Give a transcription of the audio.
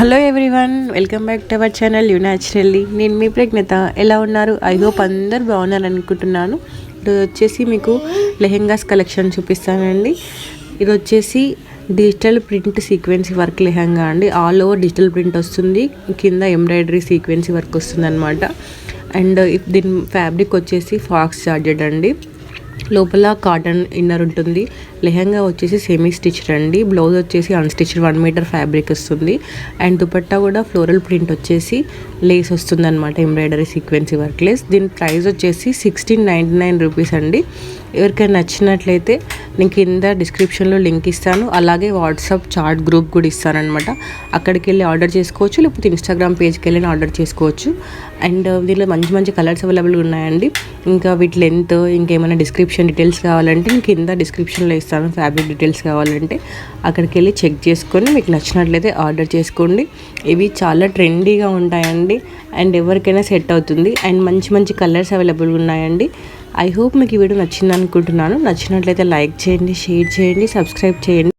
Hello everyone, welcome back to our channel you naturally. నేను మీ ప్రజ్ఞత. ఎలా ఉన్నారు? ఐ హోప్ అందరు బాగున్నారు అనుకుంటున్నాను. ఇది వచ్చేసి మీకు లెహెంగాస్ కలెక్షన్ చూపిస్తానండి. ఇది వచ్చేసి డిజిటల్ ప్రింట్ సీక్వెన్సీ వర్క్ లెహెంగా అండి. ఆల్ ఓవర్ డిజిటల్ ప్రింట్ వస్తుంది, కింద ఎంబ్రాయిడరీ సీక్వెన్సీ వర్క్ వస్తుంది అనమాట. అండ్ దీని ఫ్యాబ్రిక్ వచ్చేసి ఫాక్స్ జార్జెట్ అండి. లోపల కాటన్ ఇన్నర్ ఉంటుంది. లెహంగా వచ్చేసి సెమీ స్టిచ్డ్ అండి. బ్లౌజ్ వచ్చేసి అన్స్టిచ్డ్ 1 మీటర్ ఫ్యాబ్రిక్ వస్తుంది. అండ్ దుపట్టా కూడా ఫ్లోరల్ ప్రింట్ వచ్చేసి లేస్ వస్తుంది అనమాట, ఎంబ్రాయిడరీ సీక్వెన్సీ వర్క్ లేస్. దీని ప్రైస్ వచ్చేసి 1699 రూపీస్ అండి. ఎవరికైనా నచ్చినట్లయితే నేను కింద డిస్క్రిప్షన్లో లింక్ ఇస్తాను, అలాగే వాట్సాప్ చాట్ గ్రూప్ కూడా ఇస్తానమాట. అక్కడికి వెళ్ళి ఆర్డర్ చేసుకోవచ్చు, లేకపోతే ఇన్స్టాగ్రామ్ పేజ్కి వెళ్ళి ఆర్డర్ చేసుకోవచ్చు. అండ్ దీనిలో మంచి మంచి కలర్స్ అవైలబుల్గా ఉన్నాయండి. ఇంకా వీటి లెంత్, ఇంకేమైనా డిస్క్రిప్షన్ డీటెయిల్స్ కావాలంటే నేను కింద డిస్క్రిప్షన్లో ఇస్తాను. ఫ్యాబ్రిక్ డీటెయిల్స్ కావాలంటే అక్కడికి వెళ్ళి చెక్ చేసుకొని మీకు నచ్చినట్లయితే ఆర్డర్ చేసుకోండి. ఇవి చాలా ట్రెండీగా ఉంటాయండి అండ్ ఎవరికైనా సెట్ అవుతుంది. అండ్ మంచి మంచి కలర్స్ అవైలబుల్గా ఉన్నాయండి. ఐ హోప్ మీకు ఈ వీడియో నచ్చింది అనుకుంటున్నాను. నచ్చినట్లయితే లైక్ చేయండి, షేర్ చేయండి, సబ్స్క్రైబ్ చేయండి.